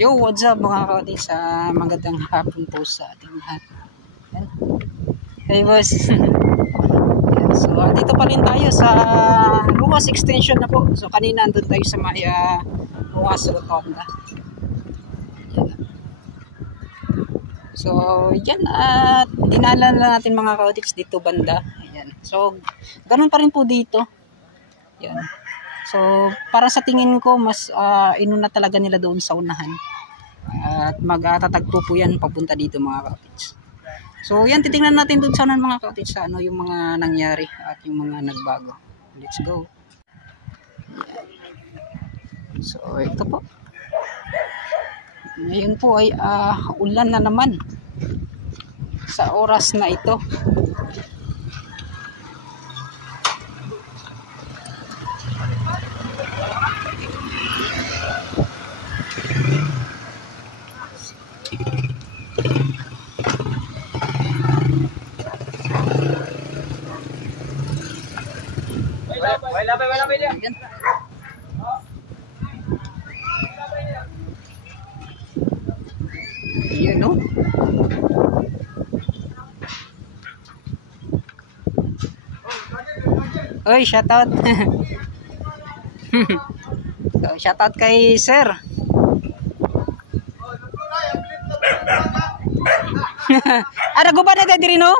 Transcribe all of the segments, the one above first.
Yo, what's up mga kauti sa magandang hapon po sa ating lahat. Yan. Hey boss. Yan. So dito pa rin tayo sa Ruas Extension na po. So kanina andun tayo sa may Ruas Rotonda. Yan. So yan at dinala na natin mga kautiks dito banda. Yan. So ganun pa rin po dito. Yan. So para sa tingin ko mas inuna talaga nila doon sa unahan. At magtatagpo po yan papunta dito mga kapits. So yan, titingnan natin doon sa mga kapits sa ano yung mga nangyari at yung mga nagbago. Let's go. Yan. So ito po. Ngayon po ay ulan na naman sa oras na ito. Yan. Yan no. Oy, shout out. So, shout out kay sir. Guba na diri no?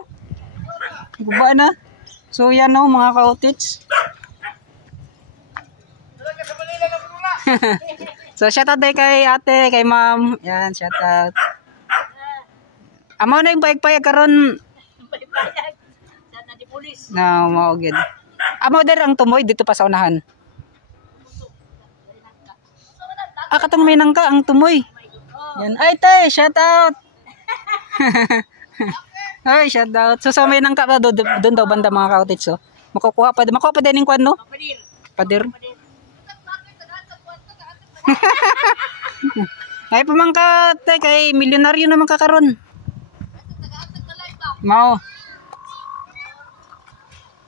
Guba na. So yan no mga kautits. So shout out day kay ate, kay ma'am. Yan, shout out. Amo na yung payag-payag karon. Payag. Sana di pulis. No, mao gid. Amo der ang tumoy dito pa sa unahan. Katong may nangka ang tumoy. Yan. Ay tay, shout out. Ay, shout out. So sa may nangka pa doon daw banda mga kautits so. Makukuha pa din ning kwan no? Padir. Ay pamangka tay kay milyonaryo naman kakaron. Mao.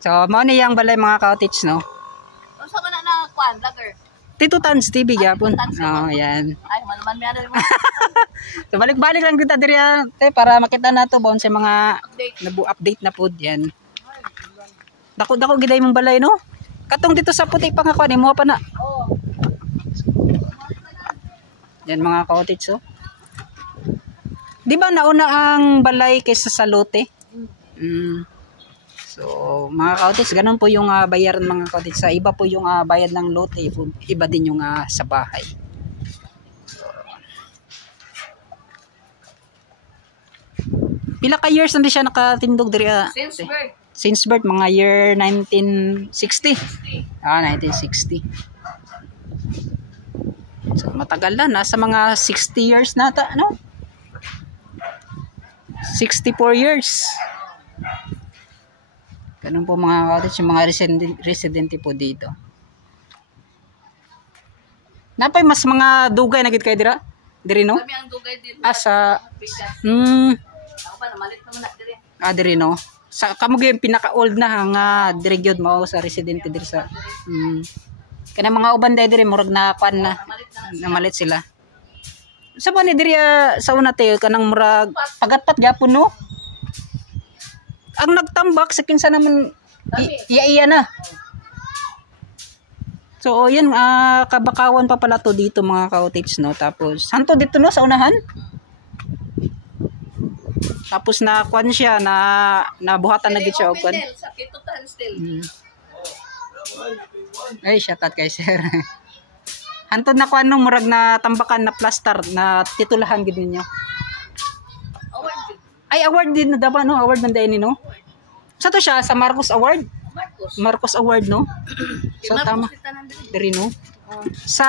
So mao ni yang balay mga kautits no. Unsa man na kwan vlogger? Tito Tans TV gyapon. Oh, yan. Ay man mi adal mo. So balik-balik lang kita diri tay para makita nato baon sa mga update na pod yan. Dako giday mong balay no. Katong dito sa puti pa nga kwan mo pa na. Oo. Yan mga kautits oh. Di ba nauna ang balay kaysa sa lote? So mga kautits, ganun po yung bayaran mga kautits. Sa iba po yung bayad ng lote, iba din yung sa bahay. So, pila ka years na siya nakatindog diri? Since birth, mga year 1960. 1960. So matagal na, nasa mga 60 years nata, no? 64 years. Ganun po mga kautits, yung mga residente po dito. Napay mas mga dugay na gid kay dira? Diri no? Kami ang dugay dito. Sa Ako pa namalit naman na diri. Diri no. Sa kamo gyud pinaka-old na nga diri gyud mao sa residente diri sa. Kana mga uban diri murag na kwan na. Namalit sila. Sa man diri sa una tayo kanang murag pagatpat gyapon no. Ang nagtambak sa kinsa naman iya na. So yan kabakawan pa pala to dito mga kautits no. Tapos hanto dito no sa unahan. Tapos na kwan siya na nabuhatan na gid siya og kwan. Sa Tito Tans still. Ay shout out kay sir. Hantod na kwan no murag na tambakan na plaster na titulahan gid ninyo. Award. Ay award din na dapat no, award man dai ni no. Sa to siya sa Marcos Award. Marcos Award no. So tama. Diri no. Sa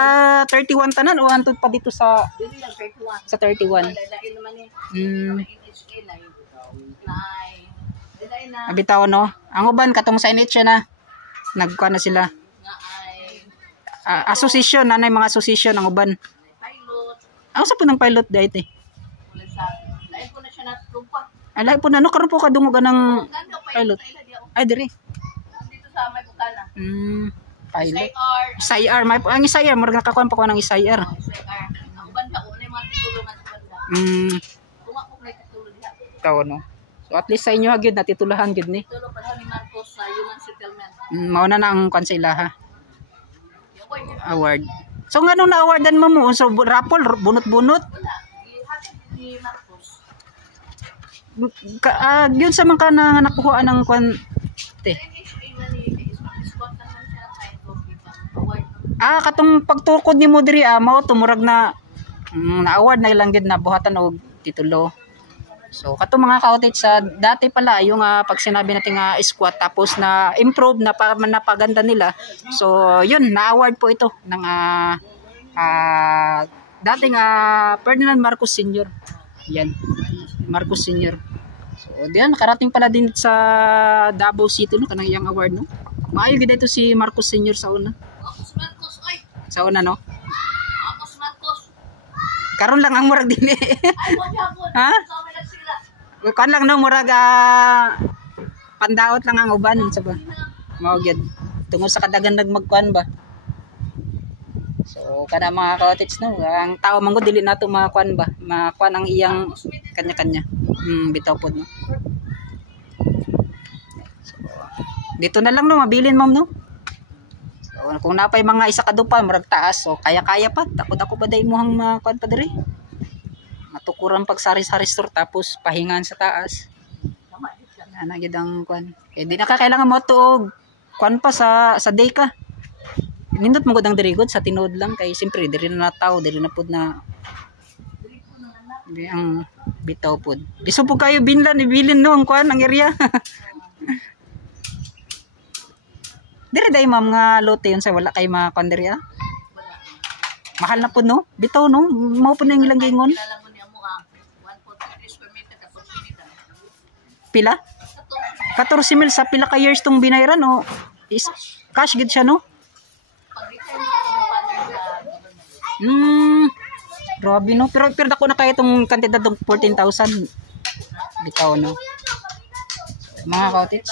31 tanan o hantod pa dito sa 31. Sa 31. Abitaw no. Ang uban katong sa init siya na. Nagkuan na sila. Association, nanay mga association ang uban. Pilot. Ano sa po ng pilot dahil eh? Lain ko na siya natulumpa. Alay po na, no? Karoon po kadungogan ng pilot. Ay, diri. Dito sa may bukana. Pilot. SIR. SIR. Ang SIR, marag nakakuan pa ko ng SIR. Ang ban ka, unay Kung ako may titulo diha. Ikaw, no? So, at least sa inyo, gyud natitulahan, gyud ni. Titulo pa daw ni Marcos sa human settlement. Mauna na ang kwan sa ilaha. Yung ko yun. Award. So, nga nung na-awardan mo mo? So, rapol, bunot-bunot? Wala. Ihatid ni Marcos. Yun sa mga na nakuha ng kwan, te. Katong pagtukod ni mo diri mao tumurag na na-award na ilang gid na buhatan og titulo. So katong mga ka-outage sa dati pala yung pag sinabi natin squat tapos na improve na napaganda nila. So yun na-award po ito ng dating Ferdinand Marcos Sr. Yan. Marcos Sr. So diyan nakarating pala din sa Davao City no kanang iyang award no. Maayo gid ito si Marcos Sr. sa una. Marcos, oy. Sa una no. Marcos. Karon lang ang murag din Ay, wag yapon. Ha? Sa may nagsila. Kuan lang no murag pandaot lang ang uban sa ba. Mao gyud tungod sa kadagan nagmagkuan ba. So kada mga ka-outage no, ang tao manggod dili nato makuan ba, makuan ang iyang kanya-kanya. Bitaw pod no. So, dito na lang no mabilin ma'am no. So kung napay mga isa ka dupa murag taas, so kaya-kaya pa. Takot-ako pa dai imong makuan pa diri. Matukuran pag sari-sari store tapos pahingan sa taas. Ana gid ang kuan. Di na ka kailangan mo tuog kuan pa sa day ka. Nindot mo gud ang dirigod sa tinod lang kay simpre diri na nataw, diri na pud na ang bitaw pud. Biso po kayo binlan ibilin no ang kuan ang area. Diri day ma'am nga lote yun sa wala kay mga kuan diri Mahal na pud no. Bitaw no, mao pud ang ilang gingon. Kilala mo ni amo 1.3 square meter 14 meter. Pila? 14,000 sa pila ka years tong binayran no. Is cash gid siya no. Pag-retire mo ng father sa government. Grabe no. Pero dako na kaya itong kantidad ng 14,000. Bitaw no. Mga ka-outage.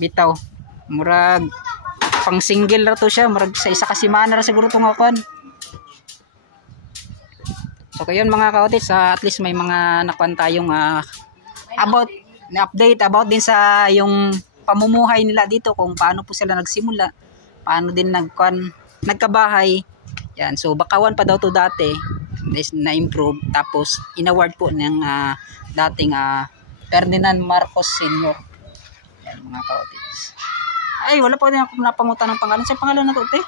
Bitaw. Murag pang single ra to siya. Murag sa isa ka semana ra siguro itong akuan. So kayon mga ka-outage, at least may mga nakuan tayong update about din sa yung pamumuhay nila dito, kung paano po sila nagsimula, paano din nagkabahay. Yan, so bakawan pa daw to dati, na-improve, tapos inaward po ng dating Ferdinand Marcos Sr. Yan mga ka-outage. Ay, wala po din ako napangutan ng pangalan. Sa pangalan na to, te?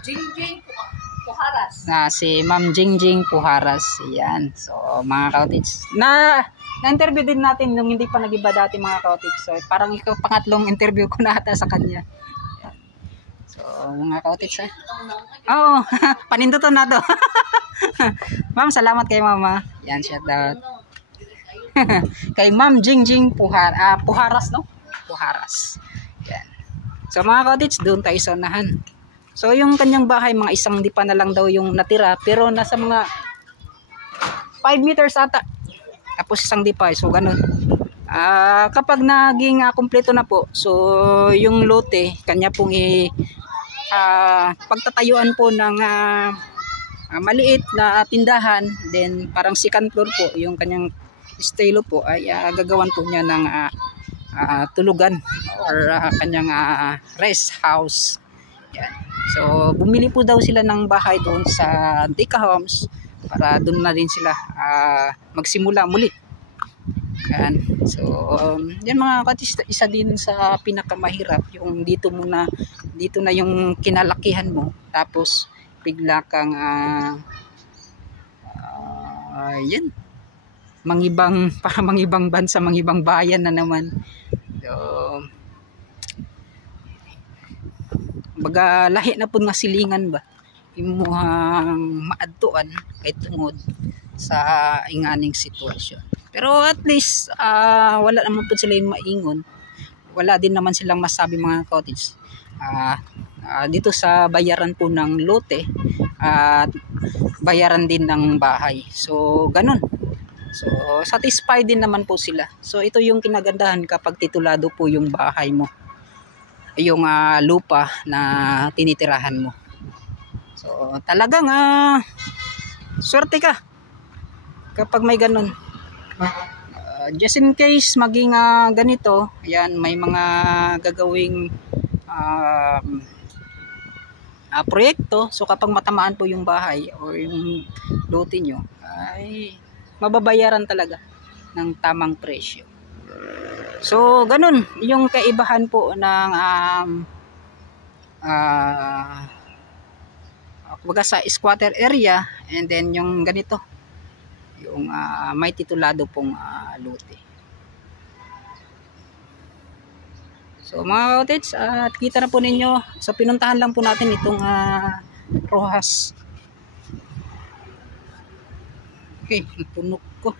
Jingjing Puharas. Si Ma'am Jingjing Puharas. Yan. So, mga ka-outage. Na-interview din natin nung hindi pa nag-iba dati mga ka-outage. So, parang ikaw pangatlong interview ko na ata sa kanya. Yan. So, mga ka-outage. Oo, paninduton na to. Ma'am, salamat kay mama. Yan, shout out. Kay Ma'am Jingjing Puharas, no? Puharas. Yan. So, mga ka-outage, doon tayo sa unahan. So yung kanyang bahay mga isang dipa na lang daw yung natira, pero nasa mga 5 meters ata. Tapos isang dipa, so ganun. Kapag naging kumpleto na po, so yung lote kanya pong pagtatayuan po ng maliit na tindahan, then parang second floor po yung kanyang estilo po ay gagawan po niya ng tulugan or kanyang rest house. Yan. So, bumili po daw sila ng bahay doon sa Deka Homes para doon na din sila magsimula muli. Yan. So, yan mga katis, isa din sa pinakamahirap yung dito na yung kinalakihan mo, tapos bigla kang yan, mangibang bansa, mangibang bayan na naman. So, baga lahi na pud nga silingan ba imuhang maadtuan kay tungod sa inganing sitwasyon. Pero at least wala naman pud sila yung maingon, wala din naman silang masabi mga cottage dito sa bayaran po ng lote at bayaran din ng bahay. So ganun. So satisfied din naman po sila. So ito yung kinagandahan kapag titulado po yung bahay mo, yung lupa na tinitirahan mo. So talagang swerte ka kapag may ganun. Just in case maging ganito, ayan, may mga gagawing proyekto. So kapag matamaan po yung bahay or yung lote nyo, ay mababayaran talaga ng tamang presyo. So ganun yung kaibahan po ng kumbaga sa squatter area, and then yung ganito, yung may titulado pong lote. So mga cottage, at kita na po ninyo, so pinuntahan lang po natin itong Rojas. Okay, napunok ko.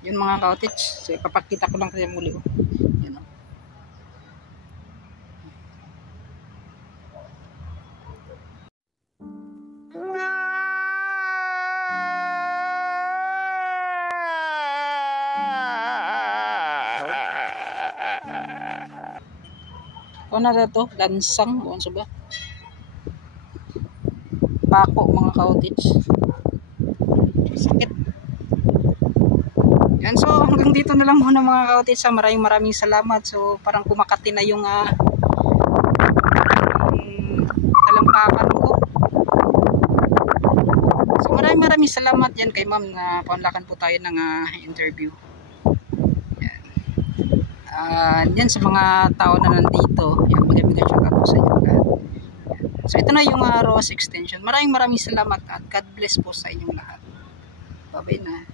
Yun mga cottage, so ipapakita ko lang kayo muli. Yan, ano na to? Lansang, buwan sa ba? Pako mga cottage. Sakit. Yan, so hanggang dito na lang muna mga cottage. Maraming salamat. So parang kumakati na yung talampakan ko. So maraming salamat yan kay ma'am na paunlakan po tayo ng interview. Yan sa mga tao na nandito, yan, magandang shout out po sa inyo lahat. So ito na yung Rojas Extension. Maraming salamat at God bless po sa inyong lahat. Bye-bye na.